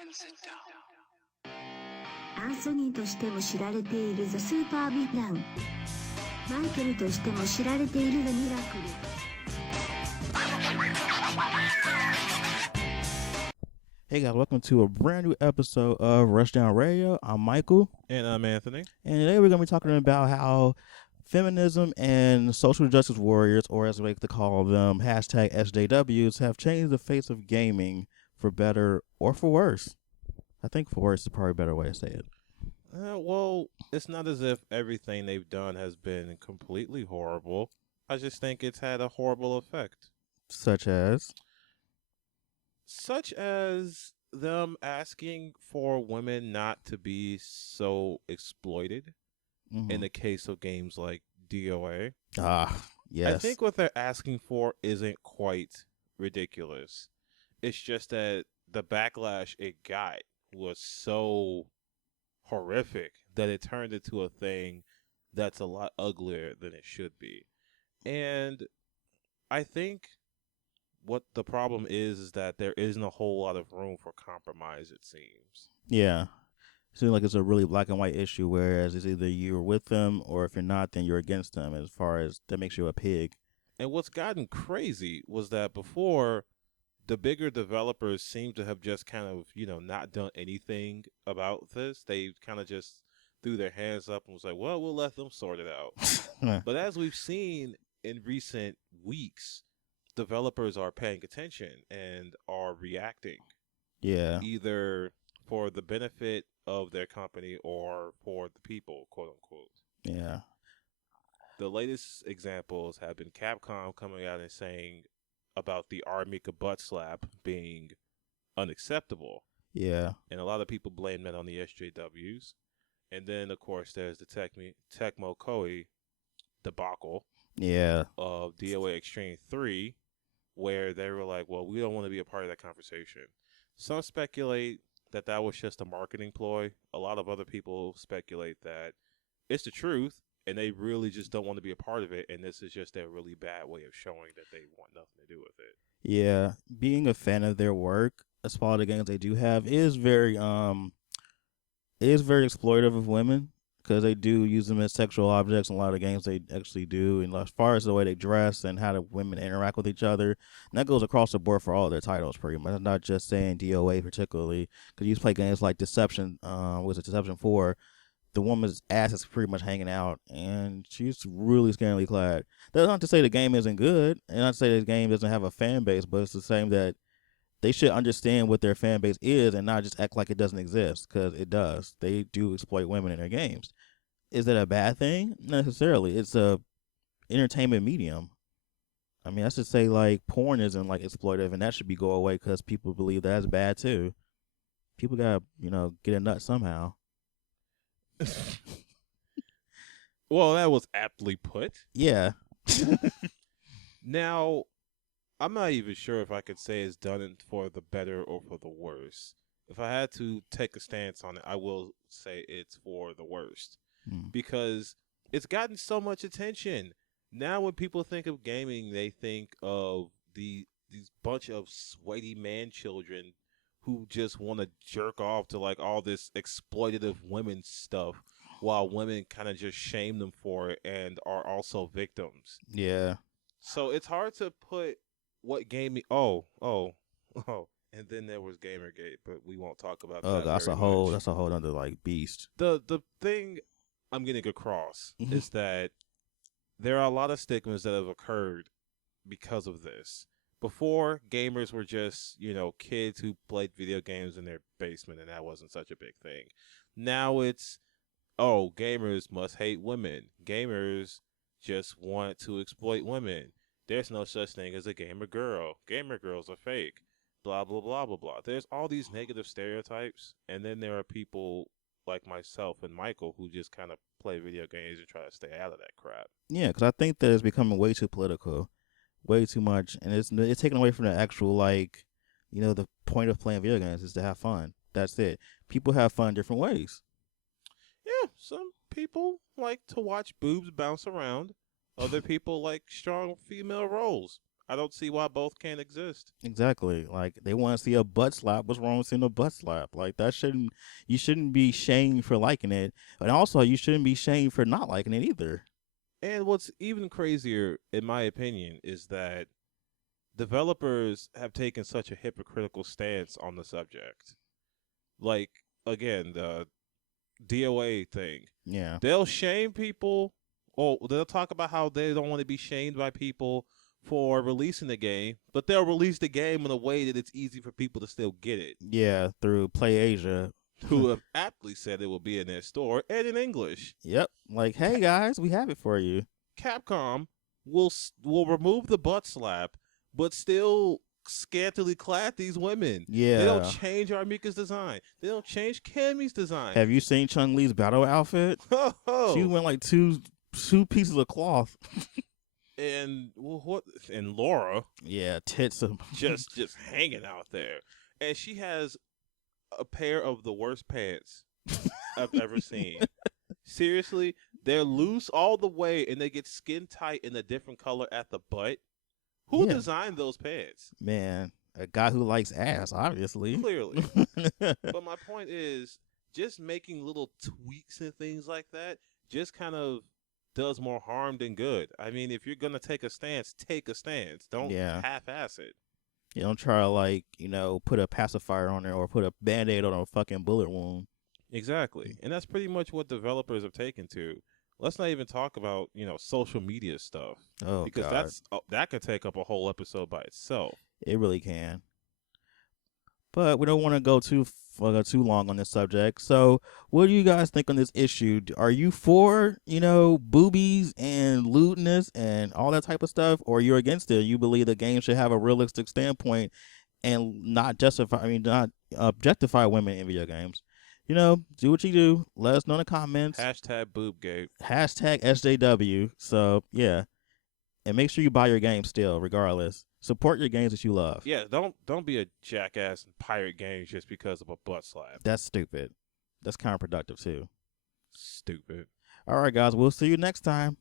アンソニーとしても知られているザ・スーパービッラン、マイケルとしても知られているザ・ミラクル。Hey guys, welcome to a brand new episode of Rushdown Radio. I'm Michael. And I'm Anthony. And today we're going to be talking about how feminism and social justice warriors, or as we like to call them, hashtag SJWs, have changed the face of gaming for better or for worse. I think for worse is probably a better way to say it. Well, it's not as if everything they've done has been completely horrible. I just think it's had a horrible effect. Such as them asking for women not to be so exploited in the case of games like DOA. Yes. I think what they're asking for isn't quite ridiculous. It's just that the backlash it got was so horrific that it turned into a thing that's a lot uglier than it should be. And I think what the problem is that there isn't a whole lot of room for compromise, it seems. Yeah. It seems like it's a really black and white issue, whereas it's either you're with them or if you're not, then you're against them, as far as that makes you a pig. And what's gotten crazy was that before, the bigger developers seem to have just kind of, not done anything about this. They kind of just threw their hands up and was like, well, we'll let them sort it out. But as we've seen in recent weeks, developers are paying attention and are reacting. Yeah. Either for the benefit of their company or for the people, quote unquote. Yeah. The latest examples have been Capcom coming out and saying about the Armika butt slap being unacceptable. Yeah. And a lot of people blame that on the SJWs. And then, of course, there's the Tecmo Koei debacle. Yeah. Of DOA Xtreme 3, where they were like, well, we don't want to be a part of that conversation. Some speculate that that was just a marketing ploy. A lot of other people speculate that it's the truth, and they really just don't want to be a part of it, and this is just a really bad way of showing that they want nothing to do with it. Yeah. Being a fan of their work, as far as the games they do have, is very exploitative of women, because they do use them as sexual objects in a lot of the games they actually do. And as far as the way they dress and how the women interact with each other, and that goes across the board for all their titles pretty much. I'm not just saying DOA particularly, because you play games like Deception 4, the woman's ass is pretty much hanging out, and she's really scantily clad. That's not to say the game isn't good, and not to say the game doesn't have a fan base, but it's the same that they should understand what their fan base is and not just act like it doesn't exist, because it does. They do exploit women in their games. Is that a bad thing? Not necessarily. It's a entertainment medium. I mean, I should say like porn isn't like exploitive, and that should go away because people believe that's bad too. People gotta, get a nut somehow. Well, that was aptly put. Yeah. Now, I'm not even sure if I could say it's done it for the better or for the worse. If I had to take a stance on it, I will say it's for the worst. Because it's gotten so much attention. Now when people think of gaming, they think of these bunch of sweaty man children who just want to jerk off to like all this exploitative women stuff, while women kind of just shame them for it and are also victims. Yeah. So it's hard to put what gaming. Oh, and then there was Gamergate, but we won't talk about that. Oh, that's a whole other like beast. The thing I'm getting across is that there are a lot of stigmas that have occurred because of this. Before, gamers were just, kids who played video games in their basement, and that wasn't such a big thing. Now it's, gamers must hate women. Gamers just want to exploit women. There's no such thing as a gamer girl. Gamer girls are fake. Blah, blah, blah, blah, blah. There's all these negative stereotypes, and then there are people like myself and Michael who just kind of play video games and try to stay out of that crap. Yeah, because I think that it's becoming way too political. Way too much, and it's taken away from the actual, the point of playing video games is to have fun. That's it. People have fun different ways. Yeah, some people like to watch boobs bounce around. Other people like strong female roles. I don't see why both can't exist. Exactly. Like they want to see a butt slap. What's wrong with seeing a butt slap? Like you shouldn't be shamed for liking it, and also you shouldn't be shamed for not liking it either. And what's even crazier, in my opinion, is that developers have taken such a hypocritical stance on the subject. Like, again, the DOA thing. Yeah. They'll shame people, or they'll talk about how they don't want to be shamed by people for releasing the game, but they'll release the game in a way that it's easy for people to still get it. Yeah, through Play Asia, who have aptly said it will be in their store and in English. Yep. Like, hey guys, we have it for you. Capcom will remove the butt slap, but still scantily clad these women. Yeah. They don't change Armika's design. They don't change Cammy's design. Have you seen Chun-Li's battle outfit? She went like two pieces of cloth. And what? And Laura, yeah, tits of just hanging out there, and she has a pair of the worst pants I've ever seen. Seriously, they're loose all the way, and they get skin tight in a different color at the butt. Who designed those pants? Man, a guy who likes ass, obviously. Clearly. But my point is, just making little tweaks and things like that just kind of does more harm than good. I mean, if you're going to take a stance, take a stance. Don't half-ass it. You don't try to, like, put a pacifier on there or put a Band-Aid on a fucking bullet wound. Exactly. And that's pretty much what developers have taken to. Let's not even talk about, social media stuff. Oh, because God. that could take up a whole episode by itself. It really can. But we don't want to go too long on this subject. So what do you guys think on this issue? Are you for, boobies and lewdness and all that type of stuff? Or you're against it? You believe the game should have a realistic standpoint and not objectify women in video games? Do what you do. Let us know in the comments. #boobgate. #SJW. So, yeah. And make sure you buy your game still, regardless. Support your games that you love. Yeah, don't be a jackass and pirate games just because of a butt slap. That's stupid. That's counterproductive, too. Stupid. All right, guys. We'll see you next time.